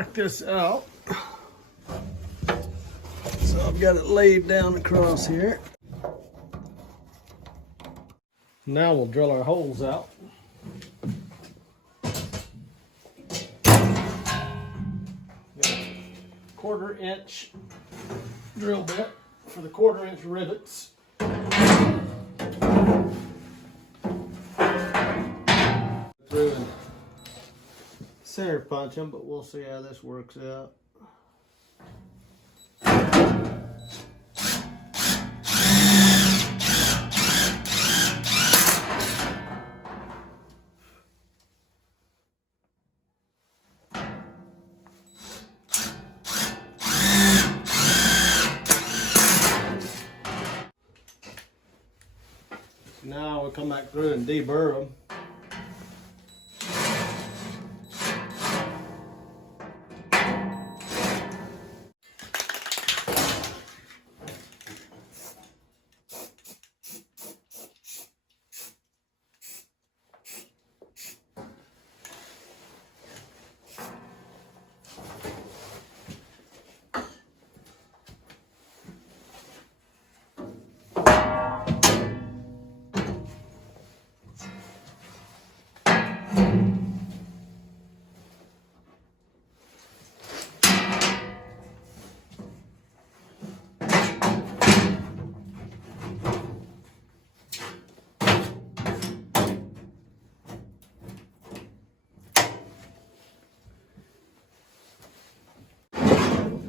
mark this out. So I've got it laid down across here. Now we'll drill our holes out. Quarter-inch drill bit for the quarter-inch rivets. Through and center punch them, but we'll see how this works out. Now we'll come back through and deburr them.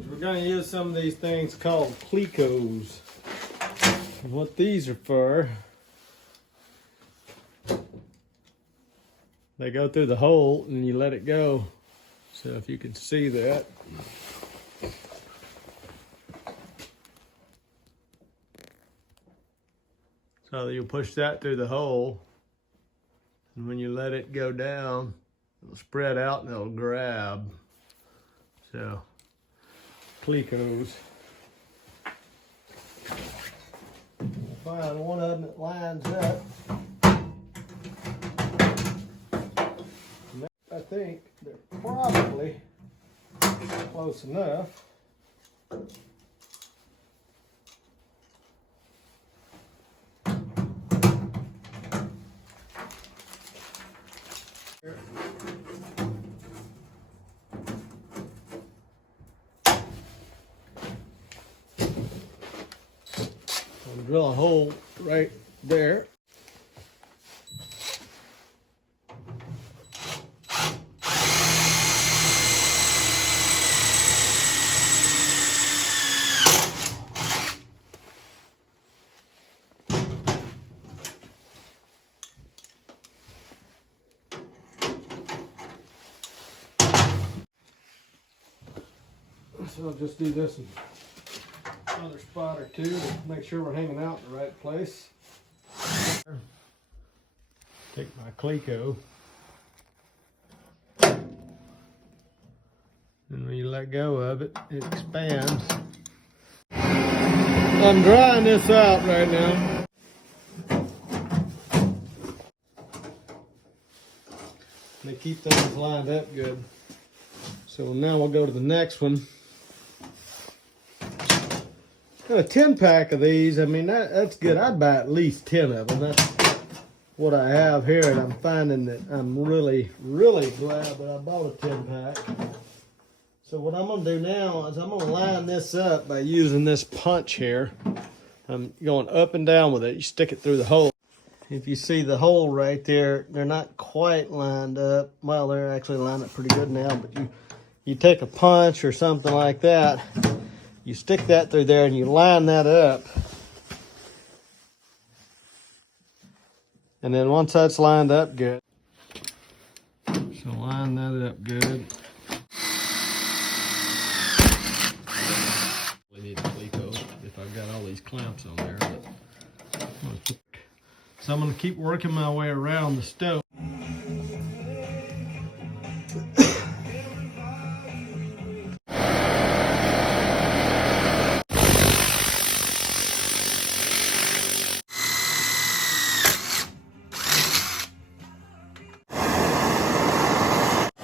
We're going to use some of these things called Clecos. And what these are for, they go through the hole and you let it go. So if you can see that. So you'll push that through the hole, and when you let it go down, it'll spread out and it'll grab. So Clecos. Find one of them that lines up. I think they're probably close enough. I'll drill a hole right there. So I'll just do this in another spot or two to make sure we're hanging out in the right place. Take my Cleco, and when you let go of it, it expands. I'm drying this out right now. They keep things lined up good. So now we'll go to the next one. Got a 10-pack of these. I mean, that's good. I'd buy at least 10 of them. That's what I have here, and I'm finding that I'm really, really glad that I bought a 10-pack. So what I'm going to do now is I'm going to line this up by using this punch here. I'm going up and down with it. You stick it through the hole. If you see the hole right there, they're not quite lined up. Well, they're actually lined up pretty good now, but you take a punch or something like that, you stick that through there and you line that up. And then once that's lined up good, so line that up good. We need a Cleco if I've got all these clamps on there. So I'm going to keep working my way around the stove.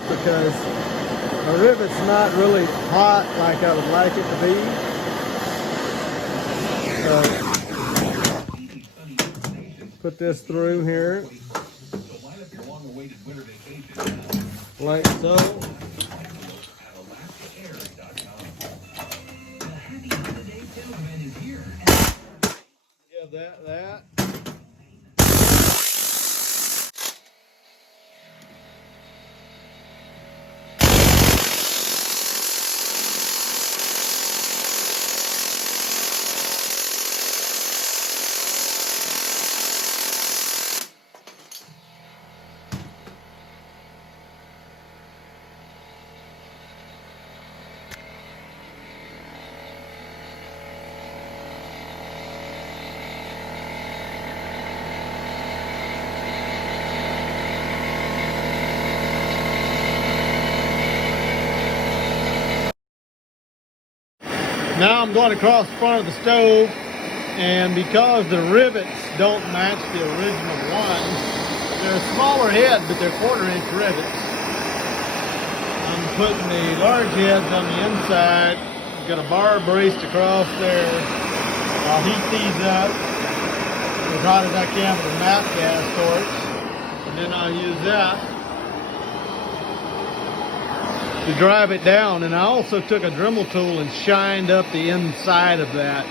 Because our rivets it's not really hot like I would like it to be. Put this through here, like so. Give that. Now I'm going across the front of the stove, and because the rivets don't match the original one, they're a smaller head, but they're 1/4-inch rivets. I'm putting the large heads on the inside. Got a bar braced across there. I'll heat these up as hot as I can with a MAP gas torch, and then I'll use that to drive it down. And I also took a Dremel tool and shined up the inside of that.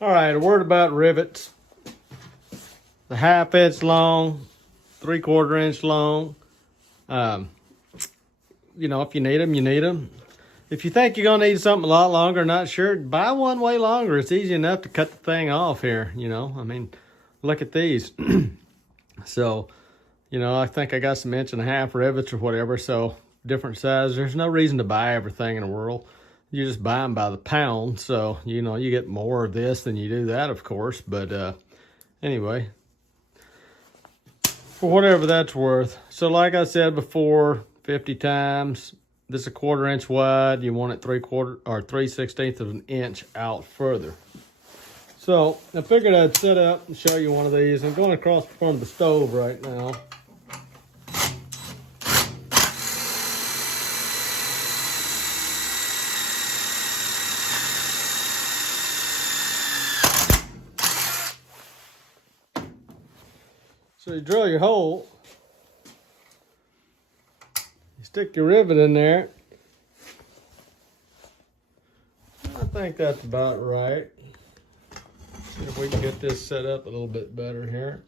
All right, a word about rivets. The 1/2 inch long, 3/4 inch long. You know, if you need them, you need them. If you think you're gonna need something a lot longer, not sure, buy one way longer. It's easy enough to cut the thing off here, you know. I mean, look at these. So, you know, I think I got some 1.5-inch rivets or whatever, so different size. There's no reason to buy everything in the world. You just buy them by the pound, so, you know, you get more of this than you do that, of course. But anyway, for whatever that's worth. So like I said before, 50 times. This is a 1/4 inch wide. You want it 3/4 or 3/16 of an inch out further. So I figured I'd set up and show you one of these. I'm going across the front of the stove right now. So you drill your hole, you stick your rivet in there. I think that's about right. See if we can get this set up a little bit better here.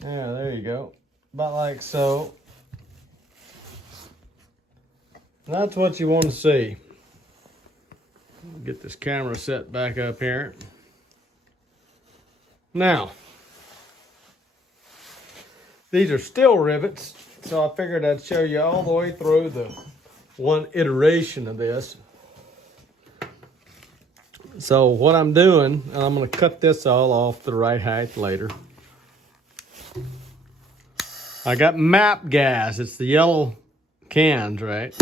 Yeah, there you go. About like so. That's what you want to see. Get this camera set back up here. Now, these are steel rivets, so I figured I'd show you all the way through the one iteration of this. So what I'm doing, and I'm going to cut this all off to the right height later. I got MAP gas. It's the yellow cans, right?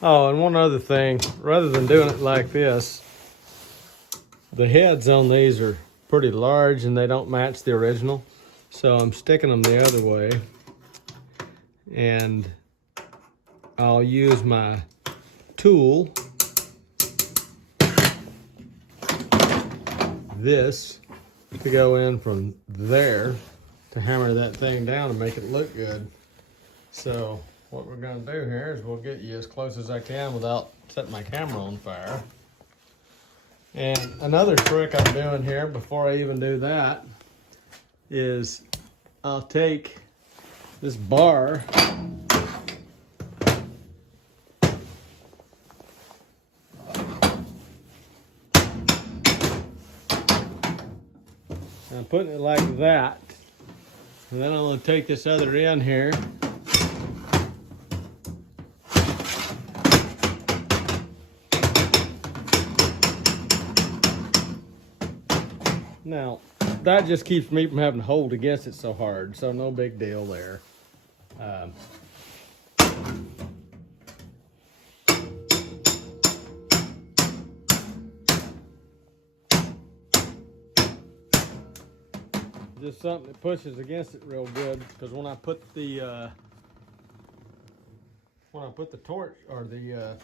Oh, and one other thing, rather than doing it like this, the heads on these are pretty large and they don't match the original. So I'm sticking them the other way. And I'll use my tool, this, to go in from there to hammer that thing down and make it look good. So what we're going to do here is we'll get you as close as I can without setting my camera on fire. And another trick I'm doing here before I even do that is I'll take this bar and I'm putting it like that. And then I'm going to take this other end here . Now, that just keeps me from having to hold against it so hard, so no big deal there. just something that pushes against it real good, because when I put the torch or the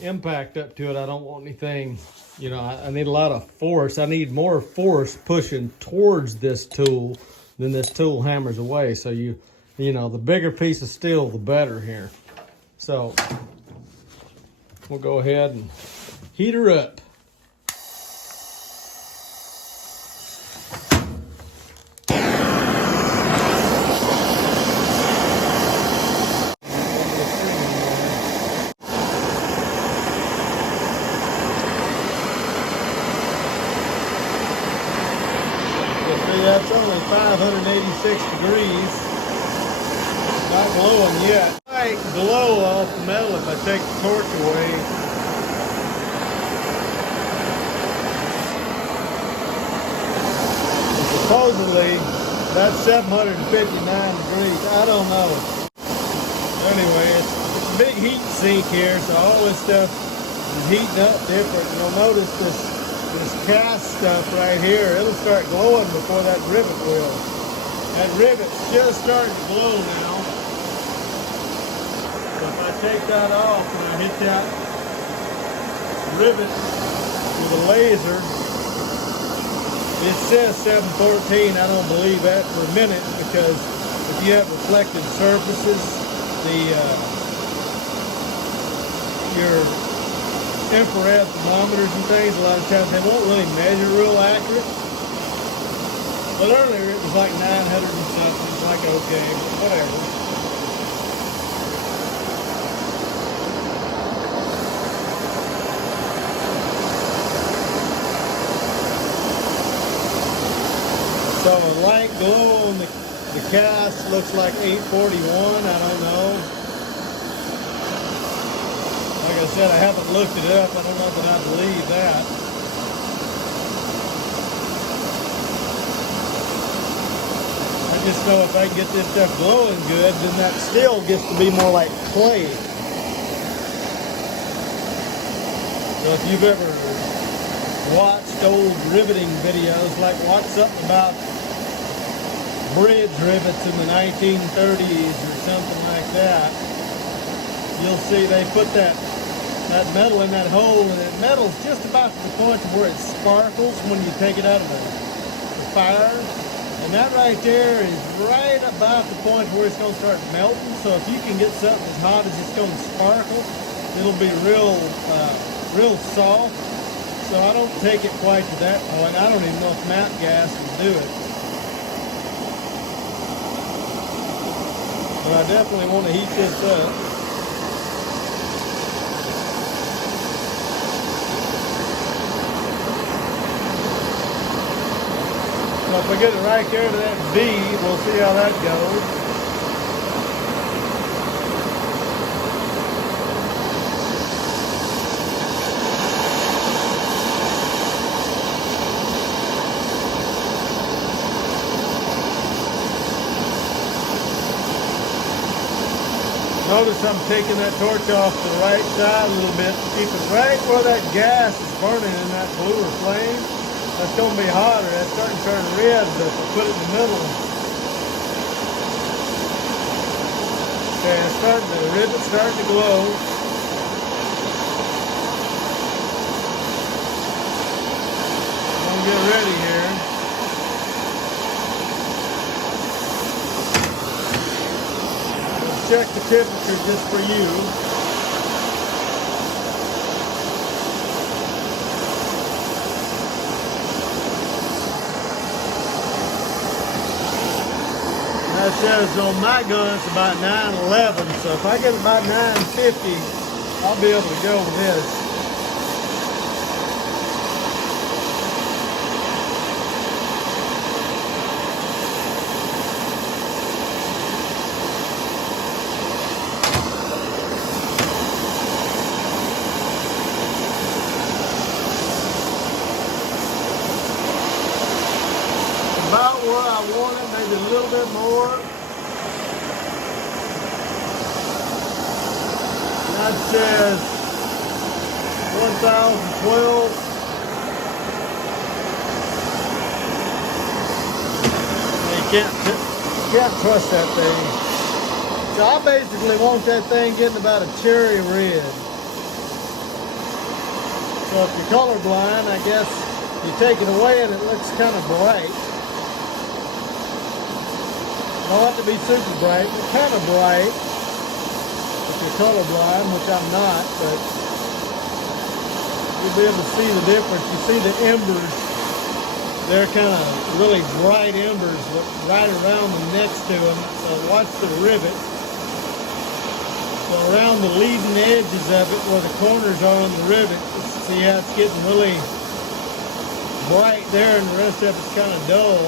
impact up to it, I don't want anything, you know, I need a lot of force. I need more force pushing towards this tool than this tool hammers away. So you know, the bigger piece of steel, the better here. So we'll go ahead and heat her up. That's only 586 degrees. Not glowing yet. It might glow off the metal if I take the torch away. And supposedly, that's 759 degrees. I don't know. Anyway, it's a big heat sink here, so all this stuff is heating up different. You'll notice this cast stuff right here, it'll start glowing before that rivet will. That rivet's just starting to glow now. So if I take that off and I hit that rivet with a laser, it says 714. I don't believe that for a minute, because if you have reflected surfaces, your infrared thermometers and things, a lot of times they won't really measure real accurate. But earlier it was like 900 and something. It's like, okay, whatever. So a light glow on the cast looks like 841. I don't know. Like I said, I haven't looked it up. I don't know that I believe that. I just know if I can get this stuff glowing good, then that still gets to be more like clay. So if you've ever watched old riveting videos, like watch something about bridge rivets in the 1930s or something like that, you'll see they put that metal in that hole, and that metal's just about to the point where it sparkles when you take it out of the fire. And that right there is right about the point where it's going to start melting. So if you can get something as hot as it's going to sparkle, it'll be real soft. So I don't take it quite to that point. I don't even know if map gas will do it. But I definitely want to heat this up. So if we get it right there to that V, we'll see how that goes. Notice I'm taking that torch off to the right side a little bit to keep it right where that gas is burning in that bluer flame. That's going to be hotter. That's starting to turn red, but if I put it in the middle. Okay, it's the rivet's starting to glow. I'm going to get ready here. Check the temperature just for you. That says on my gun it's about 911, so if I get about 950, I'll be able to go with this. About where I want it, maybe a little bit more. That says 1012. Can't trust that thing. So I basically want that thing getting about a cherry red. So if you're colorblind, I guess you take it away and it looks kind of bright. Don't have to be super bright, but kind of bright. If you're colorblind, which I'm not, but you'll be able to see the difference. You see the embers. They're kind of really bright embers right around the next to them. So watch the rivet. So around the leading edges of it, where the corners are on the rivet, see how it's getting really bright there and the rest of it's kind of dull.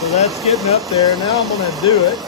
So that's getting up there. Now I'm going to do it.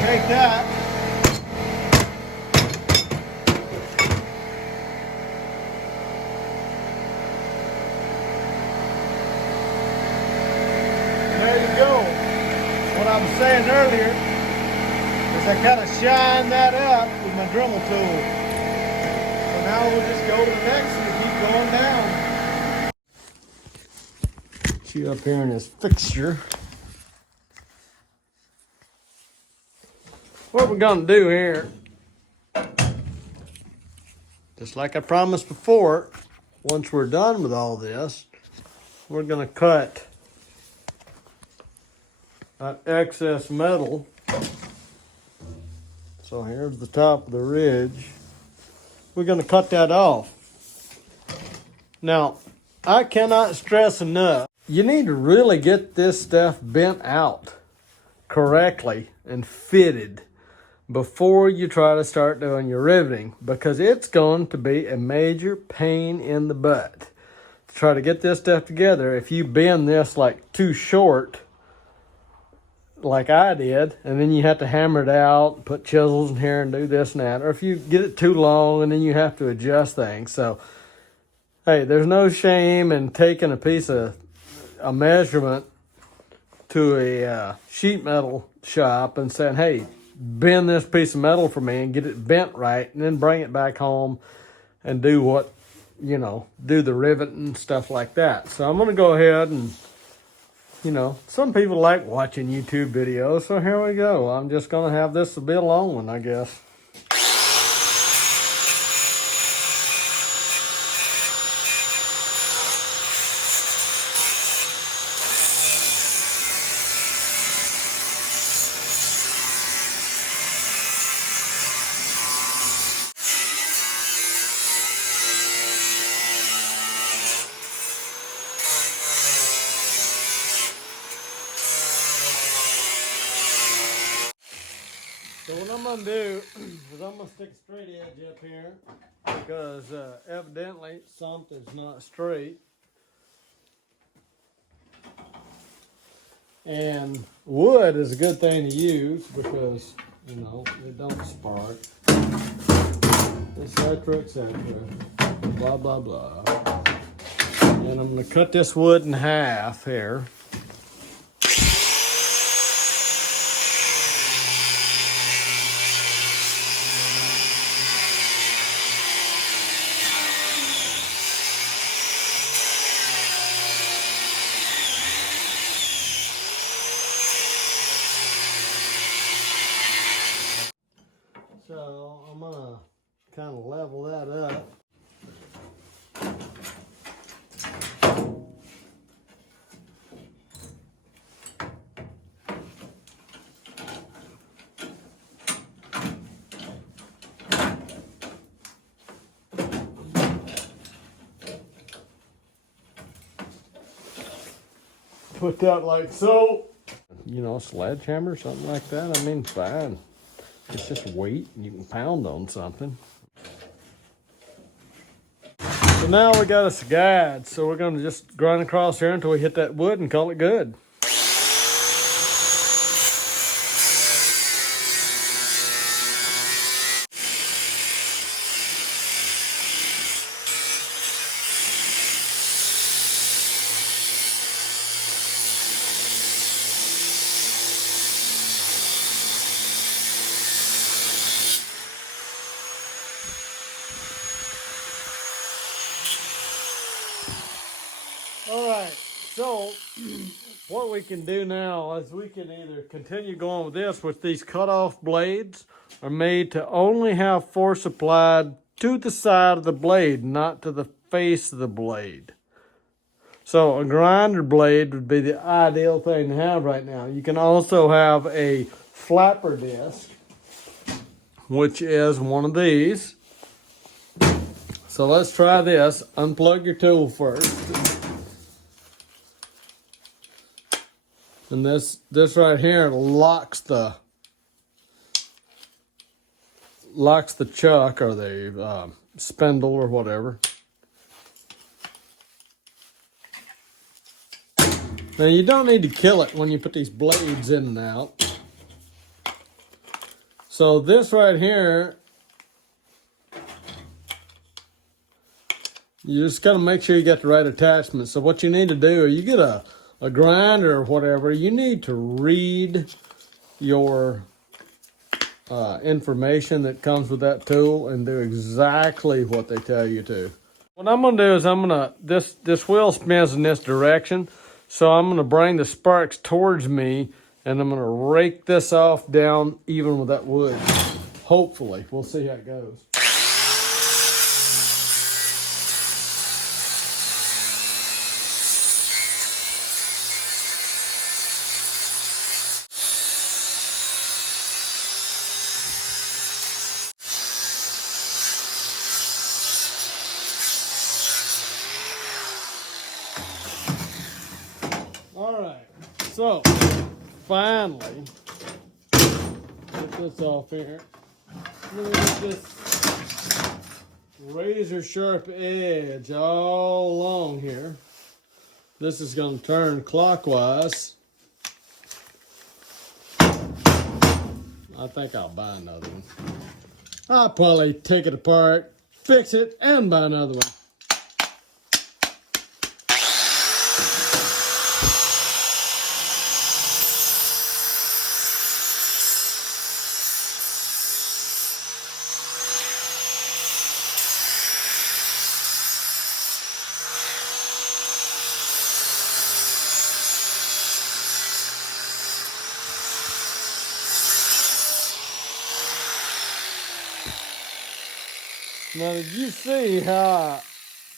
Take that. There you go. What I was saying earlier is I kind of shine that up with my Dremel tool. So now we'll just go to the next one and keep going down. See up here in this fixture. What we're gonna do here, just like I promised before, once we're done with all this, we're gonna cut that excess metal. So here's the top of the ridge. We're gonna cut that off. Now, I cannot stress enough, you need to really get this stuff bent out correctly and fitted before you try to start doing your riveting, because it's going to be a major pain in the butt to try to get this stuff together. If you bend this like too short, like I did, and then you have to hammer it out, put chisels in here and do this and that, or if you get it too long and then you have to adjust things. So, hey, there's no shame in taking a piece of a measurement to a sheet metal shop and saying, hey, bend this piece of metal for me and get it bent right, and then bring it back home and do what, you know, do the rivet and stuff like that. So I'm going to go ahead and, you know, some people like watching YouTube videos, so here we go. I'm just going to have this to be a long one, I guess. So what I'm going to do is I'm going to stick a straight edge up here, because evidently something's not straight. And wood is a good thing to use because, you know, it don't spark, etc., etc., blah, blah, blah. And I'm going to cut this wood in half here. So I'm gonna kind of level that up. put that like so. You know, a sledgehammer, something like that. I mean, fine. It's just weight, and you can pound on something. So now we got us a guide. So we're gonna just grind across here until we hit that wood and call it good. All right, so what we can do now is we can either continue going with this, which these cut-off blades are made to only have force applied to the side of the blade, not to the face of the blade. So a grinder blade would be the ideal thing to have right now. You can also have a flapper disc, which is one of these. So let's try this. Unplug your tool first. And this right here locks the chuck or the spindle or whatever. Now you don't need to kill it when you put these blades in and out. So this right here, you just gotta make sure you get the right attachment. So what you need to do, you get a grinder or whatever, you need to read your information that comes with that tool and do exactly what they tell you to. What I'm gonna do is this wheel spins in this direction, so I'm gonna bring the sparks towards me and I'm gonna rake this off down even with that wood. Hopefully, we'll see how it goes. All right, so finally, get this off here. Look at this razor sharp edge all along here. This is going to turn clockwise. I think I'll buy another one. I'll probably take it apart, fix it, and buy another one. Now, did you see how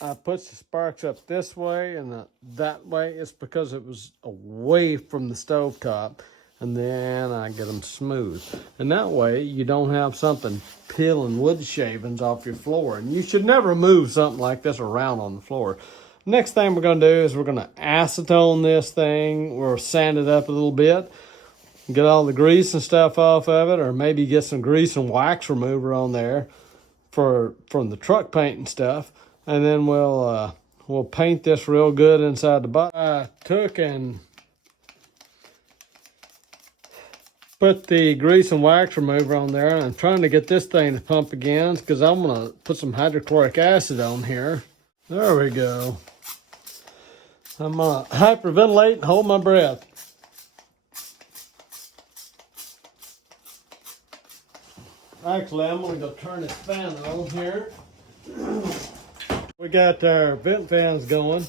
I put the sparks up this way and that way? It's because it was away from the stovetop, and then I get them smooth. And that way, you don't have something peeling wood shavings off your floor. And you should never move something like this around on the floor. Next thing we're going to do is we're going to acetone this thing. We'll sand it up a little bit. Get all the grease and stuff off of it, or maybe get some grease and wax remover on there from the truck paint and stuff, and then we'll paint this real good inside the bottom. I took and put the grease and wax remover on there, and I'm trying to get this thing to pump again because I'm gonna put some hydrochloric acid on here. There we go. I'm gonna hyperventilate and hold my breath. Actually, I'm going to go turn this fan on here. We got our vent fans going.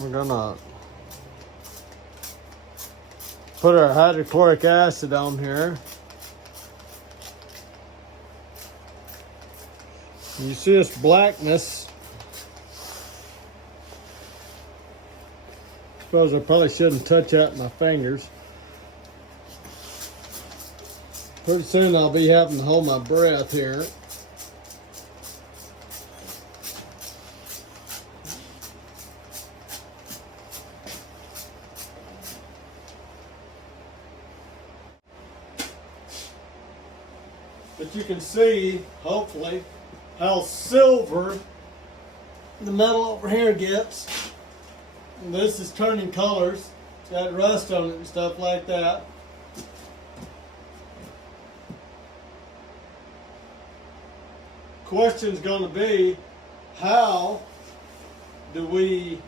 We're going to put our hydrochloric acid on here. You see this blackness. Suppose I probably shouldn't touch out my fingers. Pretty soon I'll be having to hold my breath here. But you can see, hopefully, how silver the metal over here gets. And this is turning colors. It's got rust on it and stuff like that. Question's going to be, how do we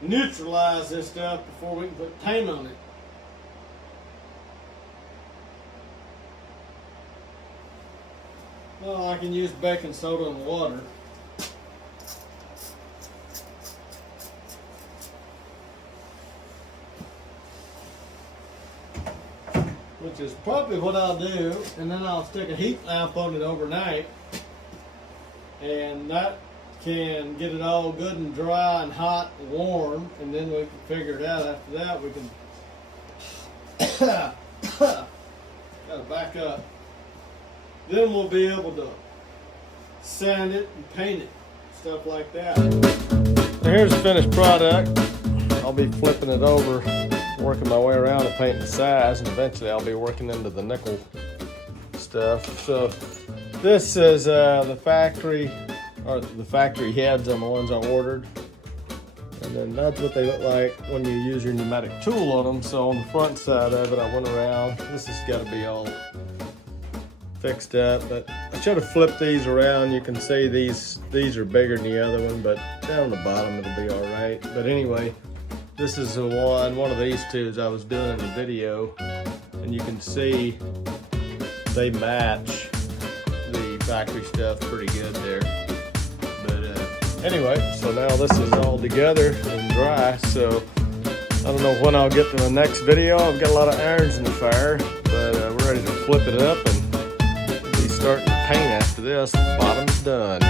neutralize this stuff before we can put paint on it? Well, I can use baking soda and water. Which is probably what I'll do, and then I'll stick a heat lamp on it overnight, and that can get it all good and dry and hot and warm, and then we can figure it out. After that, we can gotta back up. Then we'll be able to sand it and paint it, stuff like that. So here's the finished product. I'll be flipping it over, working my way around and painting the sides, and eventually I'll be working into the nickel stuff. So this is the factory, or the factory heads on the ones I ordered. And then that's what they look like when you use your pneumatic tool on them. So on the front side of it, I went around. This has got to be all fixed up, but I should have flipped these around. You can see these are bigger than the other one, but down on the bottom it'll be all right. But anyway, this is the one of these two I was doing in the video, and you can see they match the factory stuff pretty good there. But anyway, so now this is all together and dry, so I don't know when I'll get to the next video. I've got a lot of irons in the fire, but we're ready to flip it up and be starting to paint after this. The bottom's done.